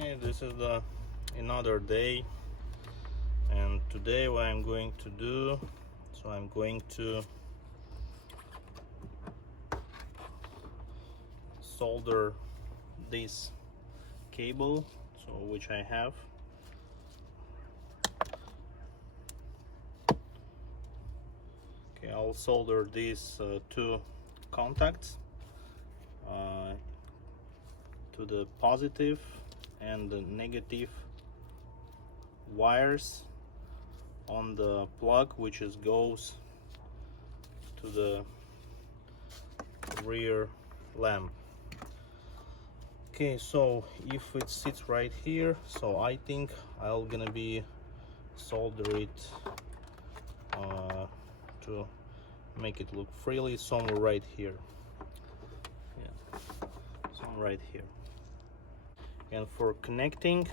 Okay, this is another day, and today what I'm going to do, so I'm going to solder this cable, so which I have. Okay, I'll solder these two contacts to the positive and the negative wires on the plug, which goes to the rear lamp. Okay, so if it sits right here, so I think I'll gonna be solder it to make it look freely somewhere right here. Yeah, somewhere right here. And for connecting,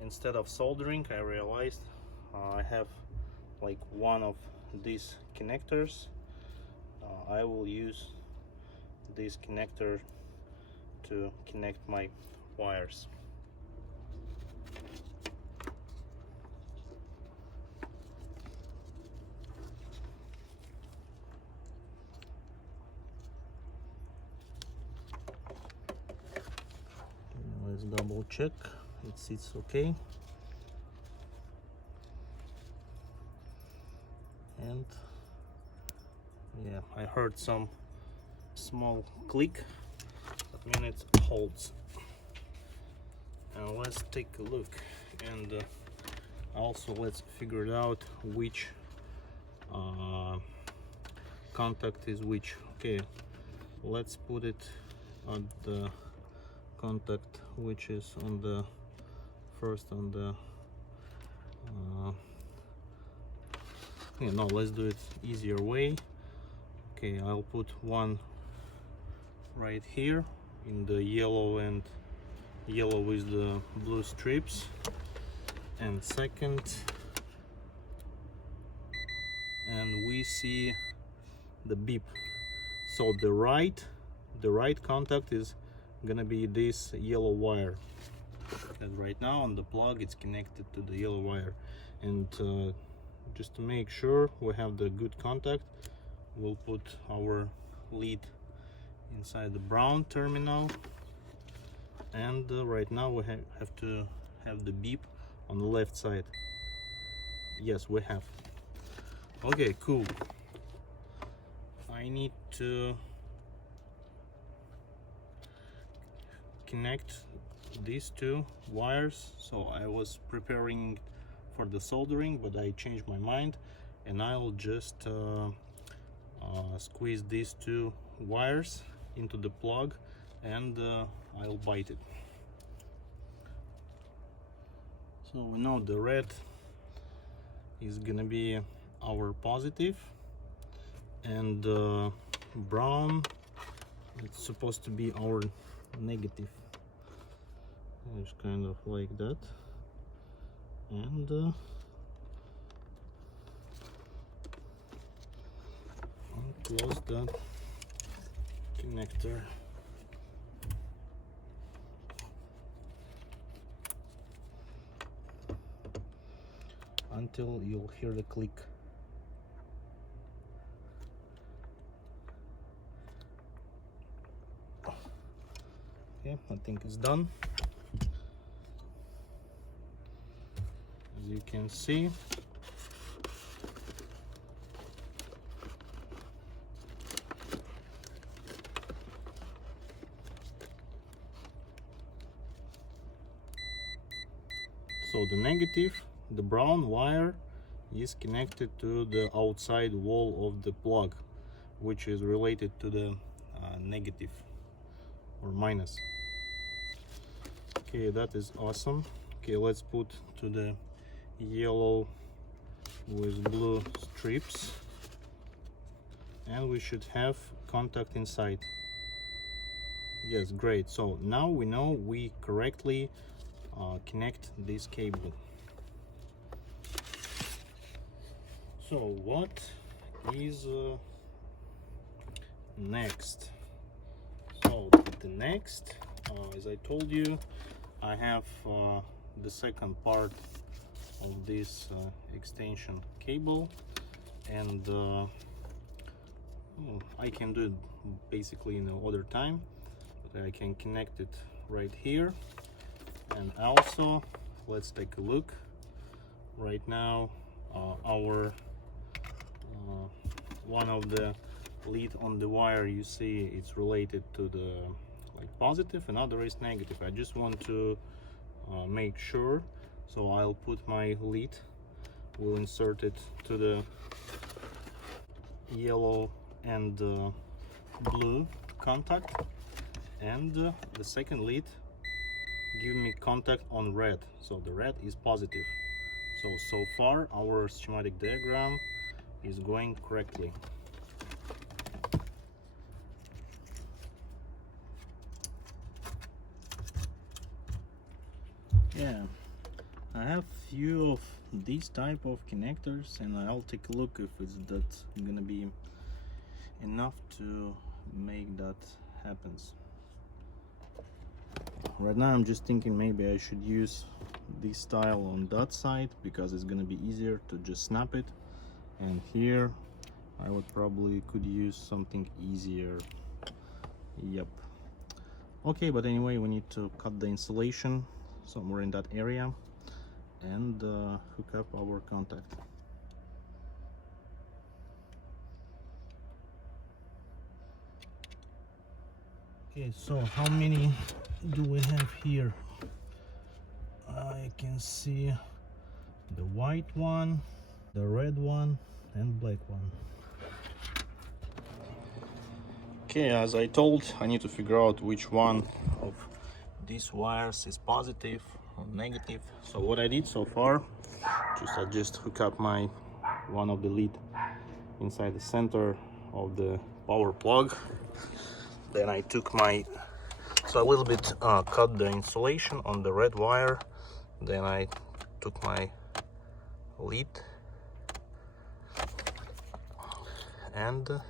instead of soldering, I realized I have like one of these connectors. I will use this connector to connect my wires. Let's double check it sits okay, and yeah, I heard some small click. That means it holds. And let's take a look, and also let's figure it out which contact is which. Okay, let's put it on the contact which is on the first on the yeah, no, let's do it easier way. Okay, I'll put one right here in the yellow, and yellow with the blue strips, and second, and we see the beep. So the right contact is gonna be this yellow wire, and right now on the plug it's connected to the yellow wire. And just to make sure we have the good contact, we'll put our lead inside the brown terminal, and right now we have to have the beep on the left side. Yes, we have. Okay, cool. I need to connect these two wires, so I was preparing for the soldering, but I changed my mind, and I'll just squeeze these two wires into the plug, and I'll bite it. So we know the red is gonna be our positive, and brown, it's supposed to be our negative. It's kind of like that, and I'll close the connector. Until you'll hear the click. Okay, I think it's done. As you can see, so the negative, the brown wire, is connected to the outside wall of the plug, which is related to the negative or minus. Okay, that is awesome. Okay, let's put to the yellow with blue strips, and we should have contact inside. Yes, great. So now we know we correctly connect this cable. So what is next? So the next, as I told you, I have the second part of this extension cable, and I can do it basically in another time, but I can connect it right here. And also, let's take a look. Right now our one of the lead on the wire, you see it's related to the positive, another is negative. I just want to make sure, so I'll put my lead, we'll insert it to the yellow and blue contact, and the second lead give me contact on red, so the red is positive. So far our schematic diagram is going correctly. Yeah, I have few of these type of connectors, and I'll take a look if it's that gonna be enough to make that happens. Right now I'm just thinking maybe I should use this style on that side because it's gonna be easier to just snap it, and here I would probably could use something easier. Yep. Okay, but anyway, we need to cut the insulation somewhere in that area and hook up our contact. Okay, so how many do we have here? I can see the white one, the red one, and black one. Okay, as I told, I need to figure out which one of these wires is positive or negative. So what I did so far, I just hook up my one of the lead inside the center of the power plug. Then I took my, so a little bit cut the insulation on the red wire. Then I took my lead and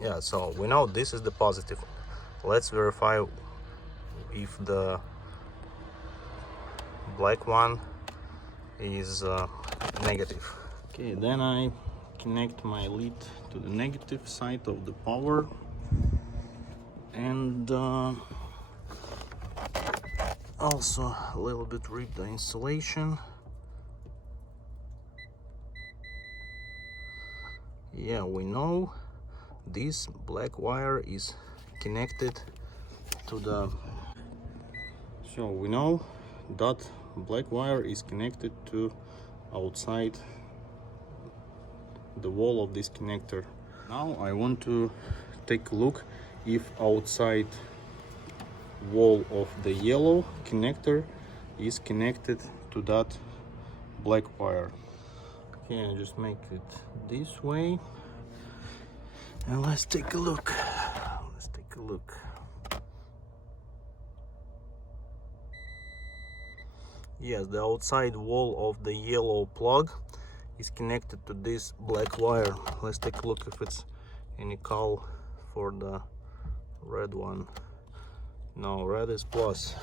yeah, so we know this is the positive. Let's verify if the black one is negative. Okay, then I connect my lead to the negative side of the power, and also a little bit rip the insulation. Yeah, we know this black wire is connected to the, so we know that black wire is connected to outside the wall of this connector. Now I want to take a look if outside wall of the yellow connector is connected to that black wire. Okay, I just make it this way, and let's take a look. Let's take a look. Yes, the outside wall of the yellow plug is connected to this black wire. Let's take a look if it's any call for the red one. No, red is plus.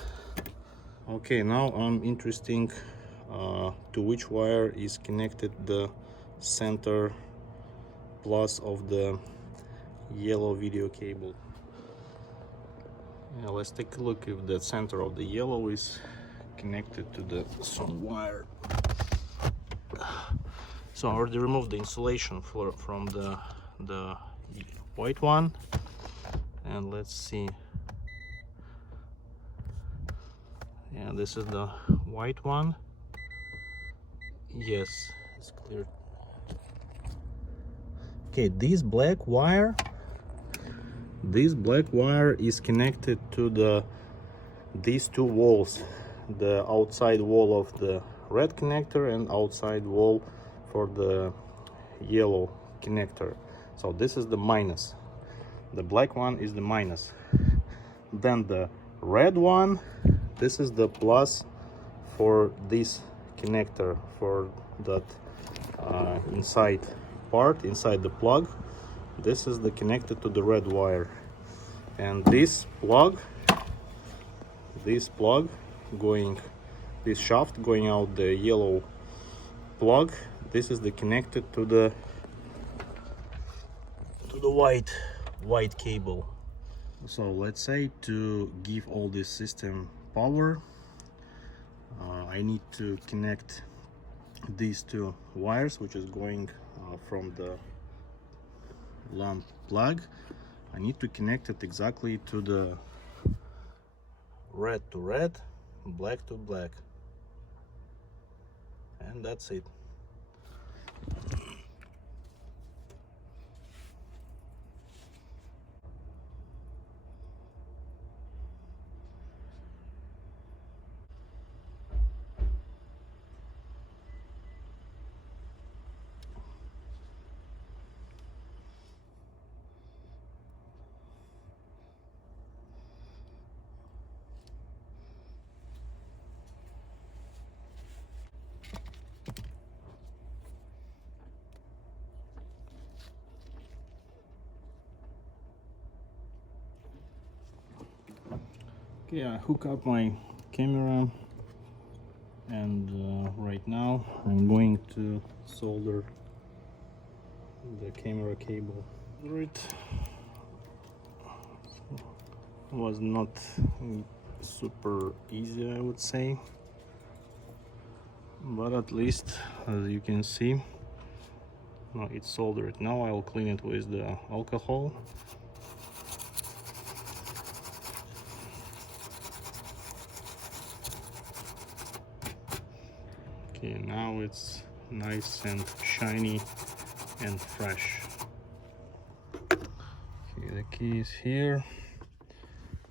Okay, now I'm interested to which wire is connected the center plus of the yellow video cable. Yeah, let's take a look if the center of the yellow is connected to the some wire. So I already removed the insulation from the white one, and let's see. Yeah, this is the white one. Yes, it's clear. Okay, this black wire is connected to these two walls, the outside wall of the red connector and outside wall for the yellow connector. So this is the minus, the black one is the minus, then the red one, this is the plus for this connector, for that inside part inside the plug. this is the connected to the red wire, and this plug going, this shaft going out the yellow plug, this is the connected to the white cable. So let's say to give all this system power, I need to connect these two wires, which is going from the lamp plug. I need to connect it exactly to the red to red, black to black, and that's it. Okay, I hook up my camera, and right now I'm going to solder the camera cable. It was not super easy, I would say, but at least, as you can see, it's soldered. Now I'll clean it with the alcohol. Okay, now it's nice and shiny and fresh. Okay, the key is here.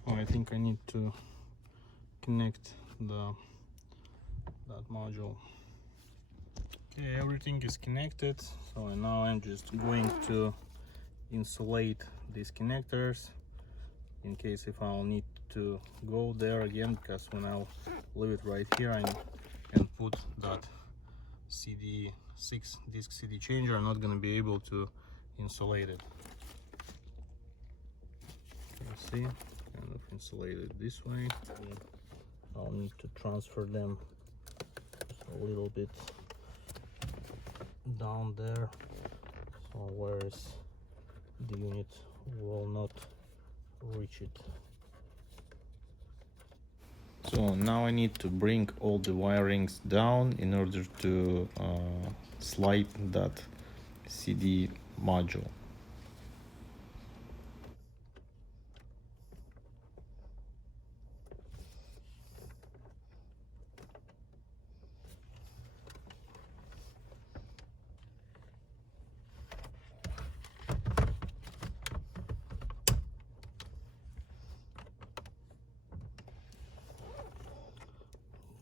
Oh, I think I need to connect that module. Okay, everything is connected, so now I'm just going to insulate these connectors in case if I'll need to go there again, because when I'll leave it right here and put that CD 6-disc CD changer, I'm not going to be able to insulate it. You see, kind of insulated this way. I'll need to transfer them a little bit down there, so whereas the unit will not reach it. So now I need to bring all the wirings down in order to slide that CD module.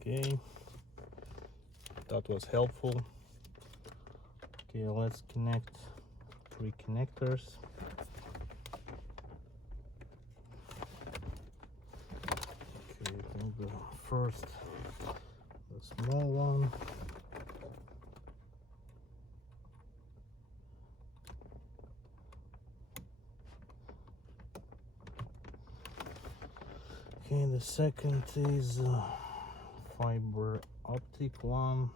Okay, that was helpful. Okay, let's connect 3 connectors. Okay, maybe first the small one. Okay, the second is fiber optic one.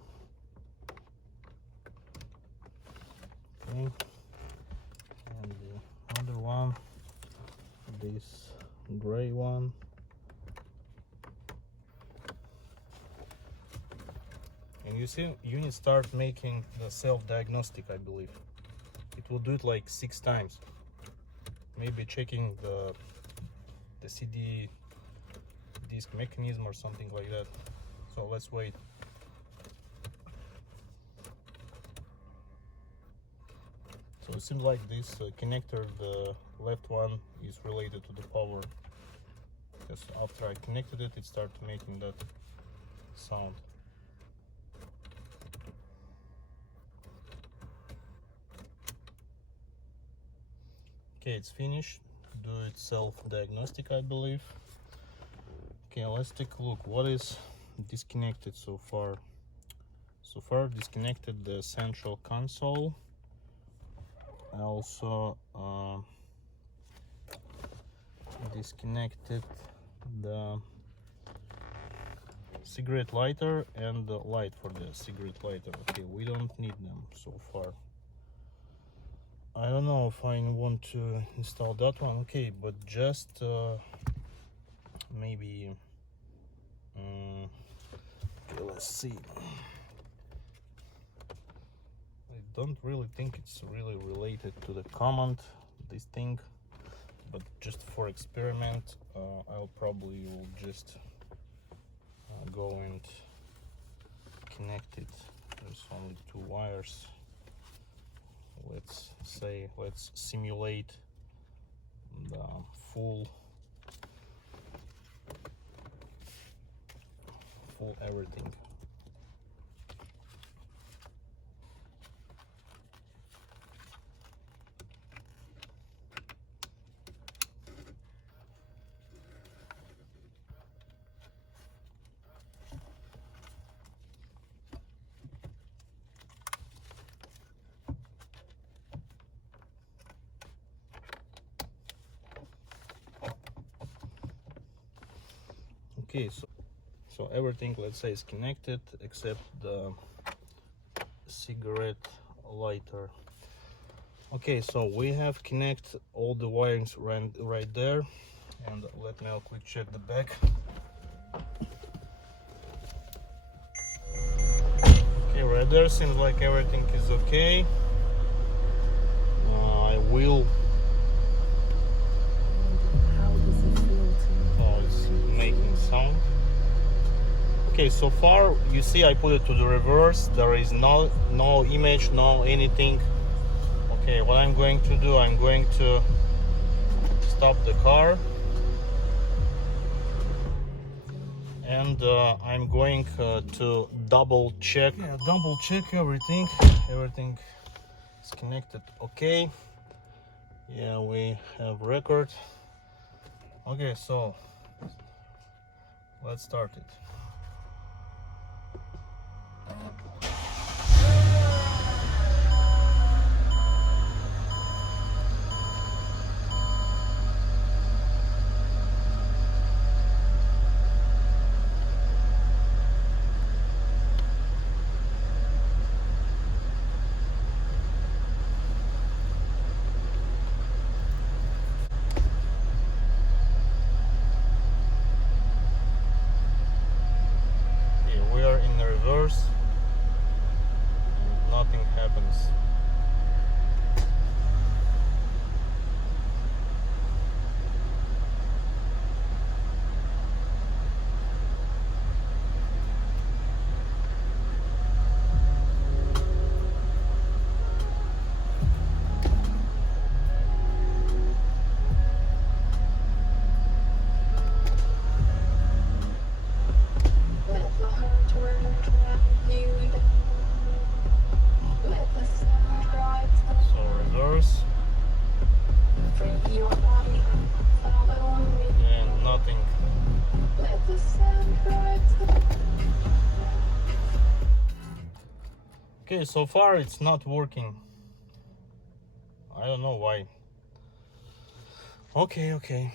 Okay, and the other one, this gray one. And you see, unit start making the self-diagnostic, I believe. It will do it like 6 times. Maybe checking the CD disk mechanism or something like that. So let's wait. So it seems like this connector, the left one, is related to the power, because after I connected it, it started making that sound. Okay, it's finished. Do it self-diagnostic, I believe. Okay, let's take a look. What is disconnected so far? So far, disconnected the central console, I also disconnected the cigarette lighter and the light for the cigarette lighter. Okay, we don't need them so far. I don't know if I want to install that one. Okay, but just maybe okay, let's see. I don't really think it's really related to the command, this thing, but just for experiment, I'll probably will just go and connect it. There's only 2 wires. Let's simulate the full everything. Okay, so everything, let's say, is connected except the cigarette lighter. Okay, so we have connected all the wirings right there, and let me quick check the back. Okay, right there seems like everything is okay. I will. How does it feel to you? Oh, it's making sound. Okay, so far you see I put it to the reverse. There is no image, no anything. Okay, what I'm going to do, I'm going to stop the car, and I'm going to double check everything. Everything is connected. Okay, yeah, we have record. Okay, so let's start it. We are in the reverse and nothing happens. So reverse and nothing. Okay, so far it's not working. I don't know why. Okay.